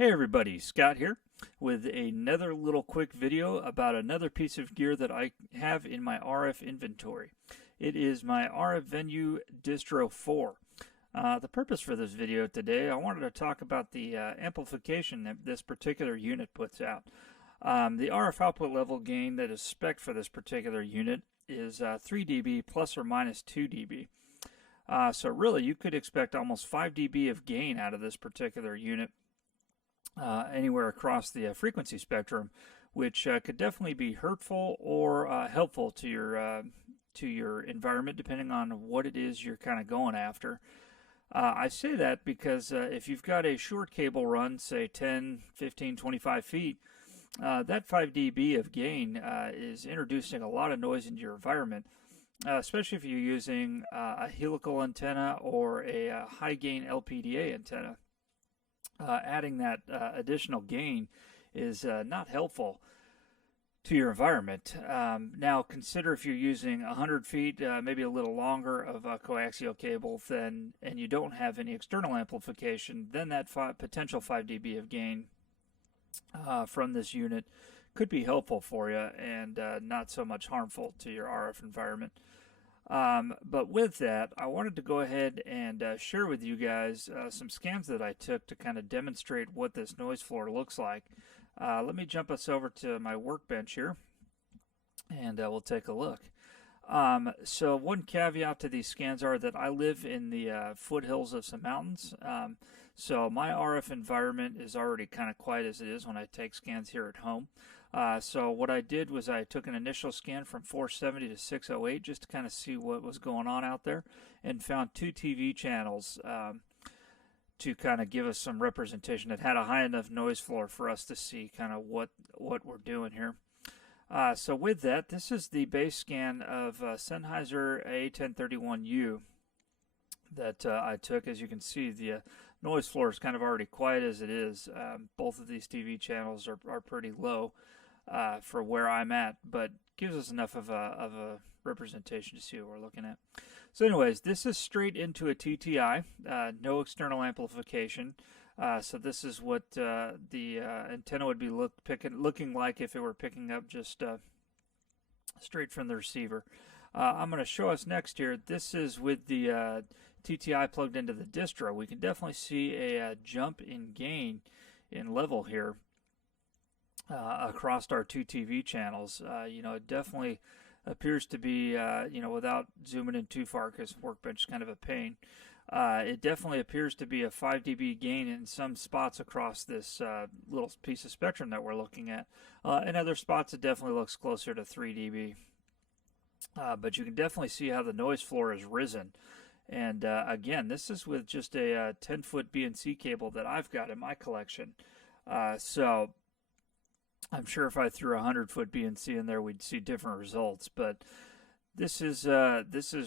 Hey everybody, Scott here with another little quick video about another piece of gear that I have in my RF inventory. It is my RF Venue Distro4. The purpose for this video today, I wanted to talk about the amplification that this particular unit puts out. The RF output level gain that is spec'd for this particular unit is 3 dB plus or minus 2 dB. So really you could expect almost 5 dB of gain out of this particular unit. Anywhere across the frequency spectrum, which could definitely be hurtful or helpful to your environment, depending on what it is you're kind of going after. I say that because if you've got a short cable run, say 10, 15, 25 feet, that 5 dB of gain is introducing a lot of noise into your environment, especially if you're using a helical antenna or a high gain LPDA antenna. Adding that additional gain is not helpful to your environment. Now consider if you're using 100 feet, maybe a little longer of coaxial cable, and you don't have any external amplification, then that potential 5 dB of gain from this unit could be helpful for you and not so much harmful to your RF environment. But with that, I wanted to go ahead and share with you guys some scans that I took to kind of demonstrate what this noise floor looks like. Let me jump us over to my workbench here, and we'll take a look. So one caveat to these scans are that I live in the foothills of some mountains, so my RF environment is already kind of quiet as it is when I take scans here at home. So what I did was I took an initial scan from 470 to 608 just to kind of see what was going on out there, and found two TV channels to kind of give us some representation that had a high enough noise floor for us to see kind of what we're doing here. So with that, this is the base scan of Sennheiser A1031U that I took. As you can see, the noise floor is kind of already quiet as it is. Both of these TV channels are pretty low for where I'm at, but gives us enough of a representation to see what we're looking at. So anyways, this is straight into a TTI, no external amplification. So this is what the antenna would be looking like if it were picking up just straight from the receiver. I'm going to show us next here. This is with the TTI plugged into the distro. We can definitely see a jump in gain in level here across our two TV channels. It definitely appears to be, without zooming in too far because Workbench is kind of a pain. It definitely appears to be a 5 dB gain in some spots across this little piece of spectrum that we're looking at. In other spots, it definitely looks closer to 3 dB. But you can definitely see how the noise floor has risen. And again, this is with just a 10-foot BNC cable that I've got in my collection. So I'm sure if I threw a 100-foot BNC in there, we'd see different results. But this is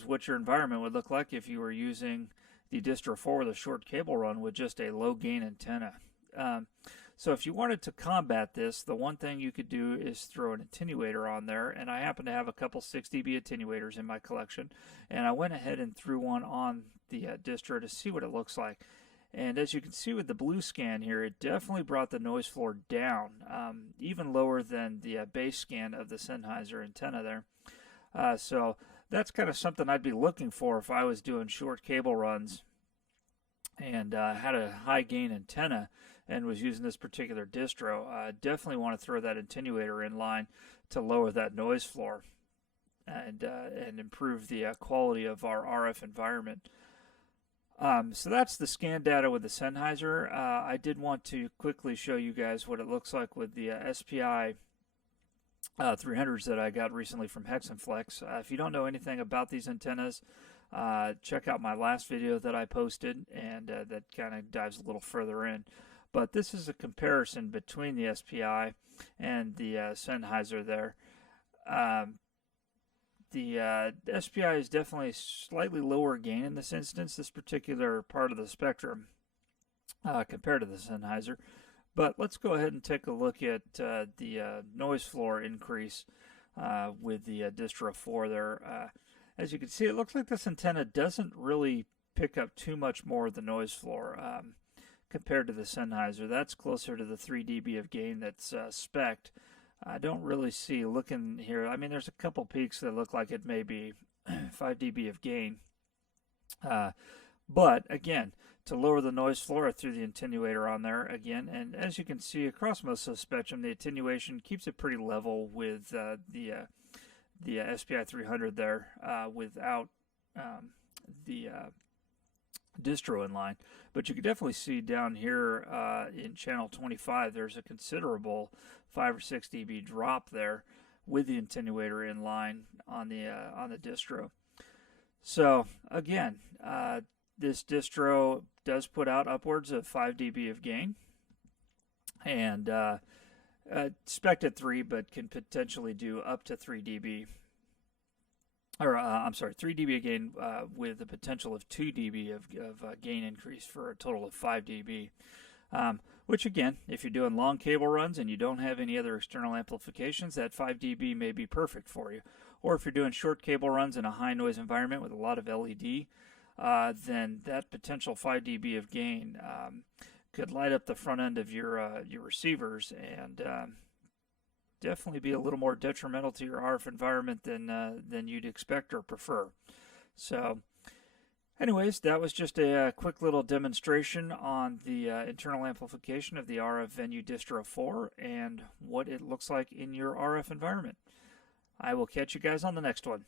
what your environment would look like if you were using the Distro4 with a short cable run with just a low gain antenna. So if you wanted to combat this, the one thing you could do is throw an attenuator on there, and I happen to have a couple 6 dB attenuators in my collection, and I went ahead and threw one on the distro to see what it looks like. And as you can see with the blue scan here, it definitely brought the noise floor down, even lower than the base scan of the Sennheiser antenna there. So that's kind of something I'd be looking for if I was doing short cable runs and had a high gain antenna and was using this particular distro. Definitely want to throw that attenuator in line to lower that noise floor and improve the quality of our RF environment. So that's the scan data with the Sennheiser. I did want to quickly show you guys what it looks like with the SPI 300s that I got recently from Hexenflex. If you don't know anything about these antennas, check out my last video that I posted, and that kind of dives a little further in. But this is a comparison between the SPI and the Sennheiser there. The SPI is definitely slightly lower gain in this instance, this particular part of the spectrum, compared to the Sennheiser. But let's go ahead and take a look at the noise floor increase with the Distro4 there. As you can see, it looks like this antenna doesn't really pick up too much more of the noise floor. compared to the Sennheiser. That's closer to the 3 dB of gain that's Spec'd. I don't really see, looking here, I mean there's a couple peaks that look like it may be 5 dB of gain. But again, to lower the noise floor, I threw the attenuator on there again, and as you can see across most of the spectrum, the attenuation keeps it pretty level with the SPI 300 there without the distro in line. But you can definitely see down here in channel 25, there's a considerable 5 or 6 dB drop there with the attenuator in line on the distro. So again, this distro does put out upwards of 5 dB of gain, and Spec'd at 3, but can potentially do up to 3 dB. Or I'm sorry, 3 dB of gain with the potential of 2 dB of gain increase for a total of 5 dB. Which again, if you're doing long cable runs and you don't have any other external amplifications, that 5 dB may be perfect for you. Or if you're doing short cable runs in a high noise environment with a lot of LED, then that potential 5 dB of gain could light up the front end of your receivers and definitely be a little more detrimental to your RF environment than you'd expect or prefer. So anyways, that was just a quick little demonstration on the internal amplification of the RF Venue Distro4 and what it looks like in your RF environment. I will catch you guys on the next one.